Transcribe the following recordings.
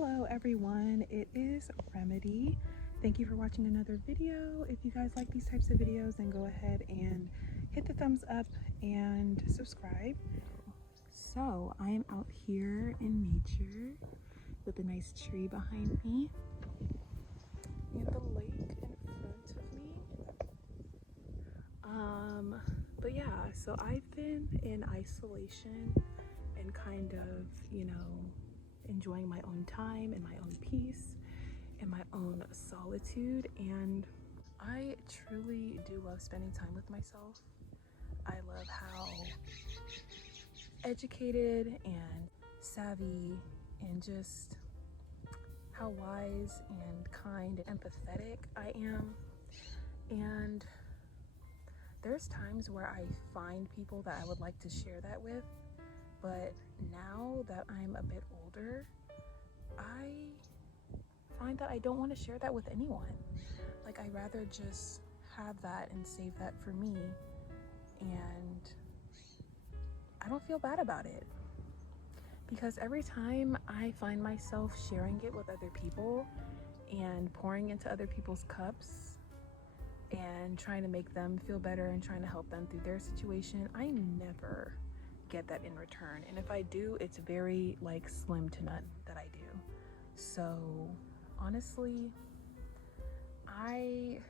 Hello everyone, it is Remedy. Thank you for watching another video. If you guys like these types of videos, then go ahead and hit the thumbs up and subscribe. So I am out here in nature with a nice tree behind me and the lake in front of me. But yeah, so I've been in isolation and kind of, enjoying my own time and my own peace and my own solitude, and I truly do love spending time with myself. I love how educated and savvy and just how wise and kind and empathetic I am. And there's times where I find people that I would like to share that with, but now that I'm a bit older, I find that I don't want to share that with anyone. Like, I'd rather just have that and save that for me, and I don't feel bad about it, because every time I find myself sharing it with other people and pouring into other people's cups and trying to make them feel better and trying to help them through their situation, I never get that in return. And if I do, it's very slim to none that I do. So honestly, I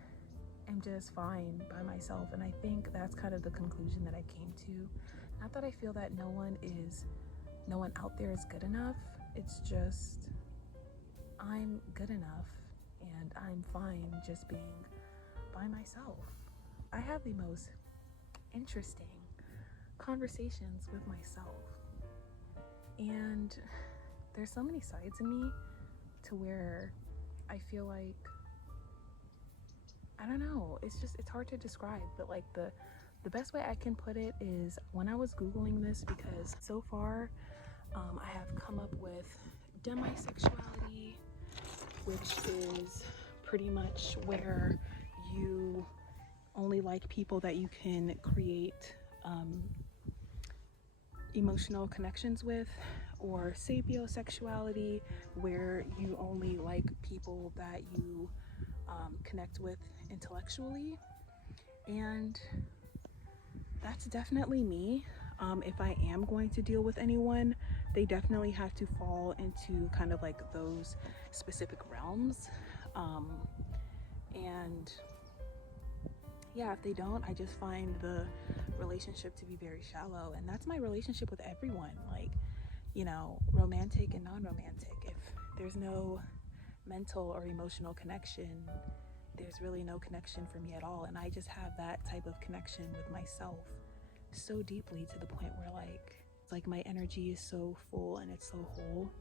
am just fine by myself, and I think that's kind of the conclusion that I came to. Not that I feel that no one out there is good enough. It's just I'm good enough and I'm fine just being by myself. I have the most interesting conversations with myself, and there's so many sides in me to where I feel like, I don't know, it's hard to describe, but the best way I can put it is, when I was Googling this, because so far I have come up with demisexuality, which is pretty much where you only like people that you can create emotional connections with, or sapiosexuality, where you only like people that you connect with intellectually. And that's definitely me. If I am going to deal with anyone, they definitely have to fall into kind of like those specific realms. And yeah, if they don't, I just find the relationship to be very shallow. And that's my relationship with everyone, romantic and non-romantic. If there's no mental or emotional connection, there's really no connection for me at all. And I just have that type of connection with myself so deeply, to the point where it's like my energy is so full and it's so whole,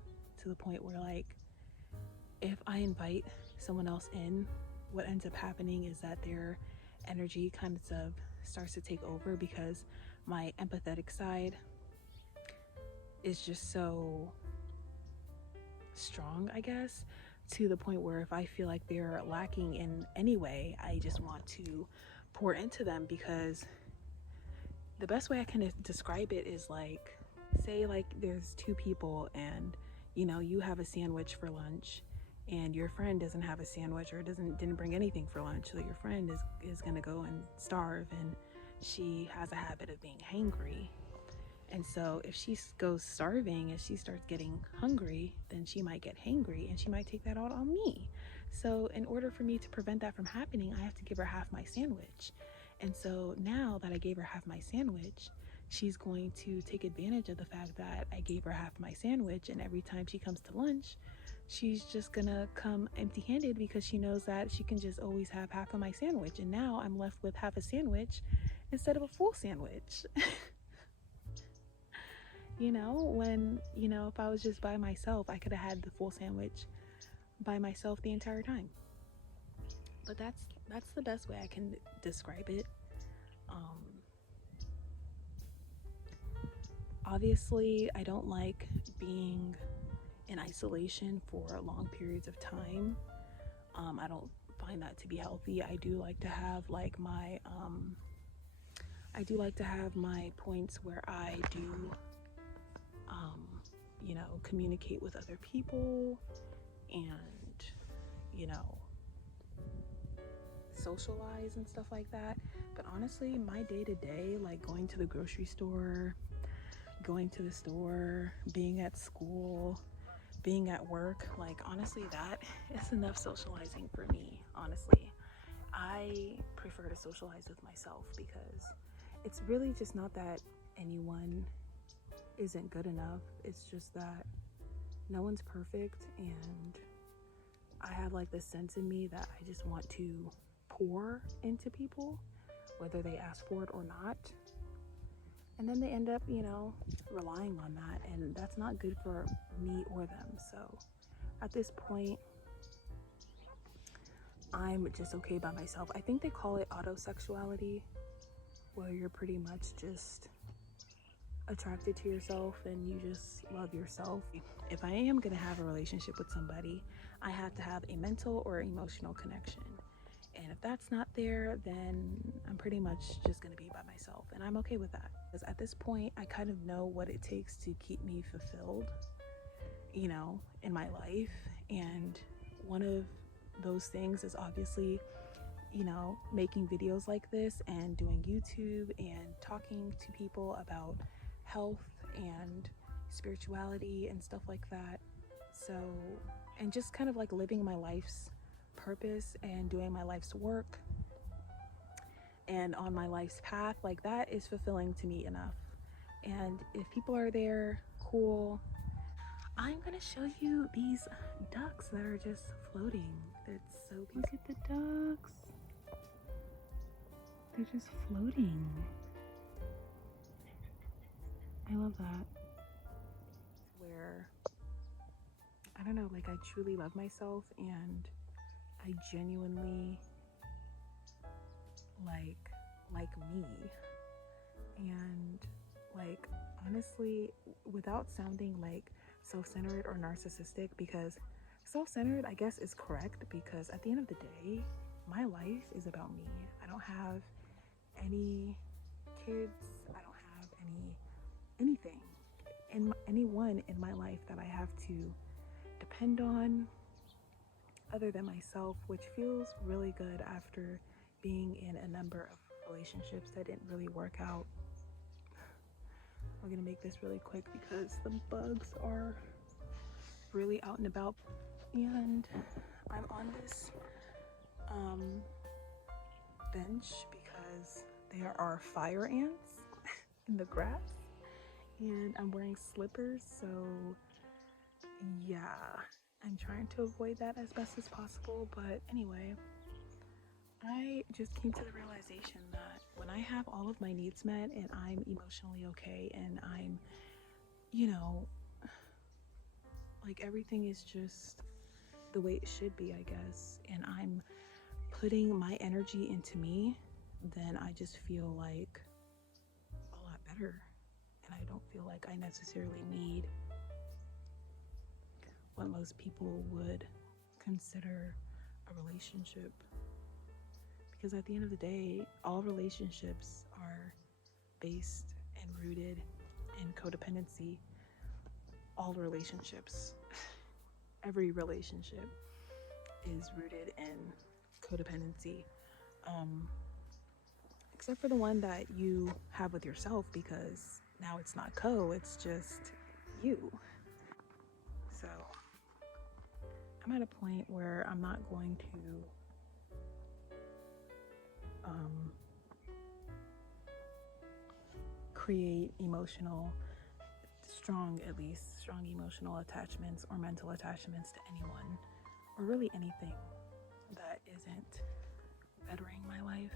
to the point where if I invite someone else in, what ends up happening is that their energy kind of starts to take over, because my empathetic side is just so strong, I guess, to the point where if I feel like they're lacking in any way, I just want to pour into them. Because the best way I can describe it is say there's two people, and you have a sandwich for lunch, and your friend doesn't have a sandwich or didn't bring anything for lunch, so your friend is gonna go and starve, and she has a habit of being hangry. And so if she goes starving and she starts getting hungry, then she might get hangry and she might take that out on me. So in order for me to prevent that from happening, I have to give her half my sandwich. And so now that I gave her half my sandwich, she's going to take advantage of the fact that I gave her half my sandwich, and every time she comes to lunch, she's just gonna come empty-handed, because she knows that she can just always have half of my sandwich. And now I'm left with half a sandwich instead of a full sandwich. When if I was just by myself, I could have had the full sandwich by myself the entire time. But that's the best way I can describe it. Obviously, I don't like being in isolation for long periods of time. I don't find that to be healthy. I do like to have my points where I do you know, communicate with other people and, you know, socialize and stuff like that. But honestly, my day-to-day, like going to the grocery store, going to the store, being at school, being at work, like honestly, that is enough socializing for me. Honestly, I prefer to socialize with myself because it's really just not that anyone isn't good enough. It's just that no one's perfect, and I have like this sense in me that I just want to pour into people, whether they ask for it or not. And then they end up, you know, relying on that, and that's not good for me or them. So at this point, I'm just okay by myself. I think they call it autosexuality, where you're pretty much just attracted to yourself and you just love yourself. If I am going to have a relationship with somebody, I have to have a mental or emotional connection. And if that's not there, then I'm pretty much just going to be by myself. And I'm okay with that. Because at this point, I kind of know what it takes to keep me fulfilled, you know, in my life. And one of those things is obviously, you know, making videos like this and doing YouTube and talking to people about health and spirituality and stuff like that. So, and just kind of like living my life's purpose and doing my life's work and on my life's path, like that is fulfilling to me enough. And if people are there, cool. I'm gonna show you these ducks that are just floating. It's so cute. Look at the ducks. They're just floating. I love that. Where, I don't know, like I truly love myself and I genuinely like me. And like, honestly, without sounding like self-centered or narcissistic, because self-centered, I guess, is correct, because at the end of the day, my life is about me. I don't have any kids. I don't have anything in anyone in my life that I have to depend on other than myself, which feels really good after being in a number of relationships that didn't really work out. We're gonna make this really quick because the bugs are really out and about, and I'm on this bench because there are fire ants in the grass, and I'm wearing slippers, so yeah, I'm trying to avoid that as best as possible. But anyway, I just came to the realization that when I have all of my needs met and I'm emotionally okay and I'm, you know, like everything is just the way it should be, I guess, and I'm putting my energy into me, then I just feel like a lot better. And I don't feel like I necessarily need what most people would consider a relationship. Because at the end of the day, all relationships are based and rooted in codependency. All relationships, every relationship is rooted in codependency. Except for the one that you have with yourself, because now it's not it's just you. So I'm at a point where I'm not going to create strong emotional attachments or mental attachments to anyone, or really anything that isn't bettering my life.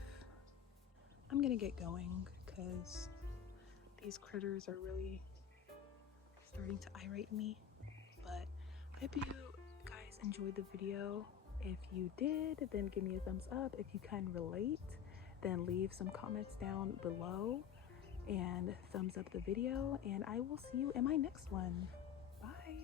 I'm gonna get going because these critters are really starting to irate me. But I hope you guys enjoyed the video. If you did, then give me a thumbs up. If you can relate, then leave some comments down below and thumbs up the video, and I will see you in my next one. Bye.